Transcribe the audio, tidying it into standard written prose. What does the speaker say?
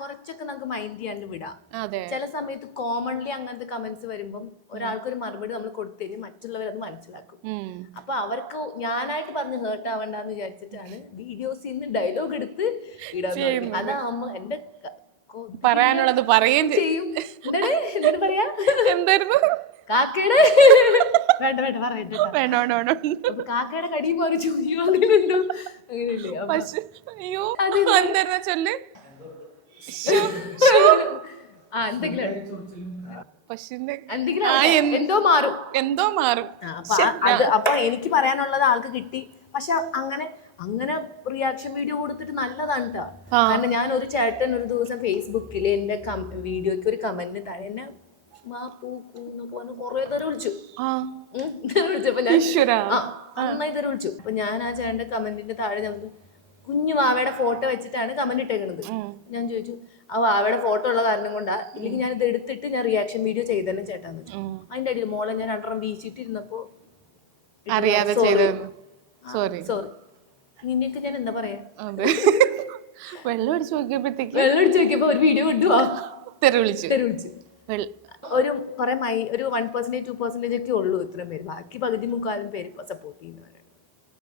കുറച്ചൊക്കെ നമുക്ക് മൈൻഡ് ചെയ്യാണ്ട് വിടാം. ചില സമയത്ത് കോമൺലി അങ്ങനത്തെ കമന്റ്സ് വരുമ്പം ഒരാൾക്കൊരു മറുപടി നമ്മൾ കൊടുത്തു മറ്റുള്ളവർ അത് മനസ്സിലാക്കും. അപ്പൊ അവർക്ക് ഞാനായിട്ട് പറഞ്ഞ് ഹേർട്ട് ആവണ്ടെന്ന് വിചാരിച്ചിട്ടാണ് വീഡിയോസിൽ നിന്ന് ഡയലോഗ് എടുത്ത് ഇടാൻ. അതാവുമ്പോ എന്റെ പറയാനുള്ളത് പറയുകയും ചെയ്യും. എന്താണ് പറയാ എന്തായിരുന്നു കാക്കയുടെ വേണ്ട വേണ്ട പറയട്ടെ കാക്കയുടെ കടിയും മാറി ചൂരി വാങ്ങലുണ്ടോ അങ്ങനെയല്ലേ? അയ്യോ എന്തായിരുന്നു ചൊല്ല് എന്തോ മാറും. അപ്പൊ എനിക്ക് പറയാനുള്ളത് ആൾക്ക് കിട്ടി. പക്ഷെ അങ്ങനെ റിയാക്ഷൻ വീഡിയോ കൊടുത്തിട്ട് നല്ലതാണ് കേട്ടോ. കാരണം ഞാൻ ഒരു ചേട്ടൻ ഒരു ദിവസം ഫേസ്ബുക്കിൽ എന്റെ വീഡിയോക്ക് ഒരു കമന്റിന് താഴെ എന്നെ കൊറേ തരം വിളിച്ചു. നന്നായി തരം വിളിച്ചു. അപ്പൊ ഞാൻ ആ ചേട്ടന്റെ കമന്റിന്റെ താഴെ കുഞ്ഞു വാവയുടെ ഫോട്ടോ വെച്ചിട്ടാണ് കമന്റ് ഇട്ടേക്കുന്നത്. ഞാൻ ചോദിച്ചു ആ വാവയുടെ ഫോട്ടോ ഉള്ള കാരണം കൊണ്ടാ, ഇല്ലെങ്കിൽ ഞാൻ ഇത് എടുത്തിട്ട് ഞാൻ റിയാക്ഷൻ വീഡിയോ ചെയ്തന്നെ ചേട്ടാന്ന് വെച്ചു. അതിന്റെ അടിയിൽ മോളെ ഞാൻ 2 വീശിട്ടിരുന്നപ്പോ അറിയാതെ സോറി നിന്നെയൊക്കെ ഞാൻ എന്താ പറയാ. വെള്ളം അടിച്ചു നോക്കിയപ്പോ ഒരു വീഡിയോ കിട്ടുവാ തെറിവിളിച്ചു. ഒരു 1% 2% ഒക്കെ ഉള്ളൂ ഇത്രയും പേര്. ബാക്കി പകുതി മുക്കാലും പേര് സപ്പോർട്ട് ചെയ്യുന്നവരാണ്.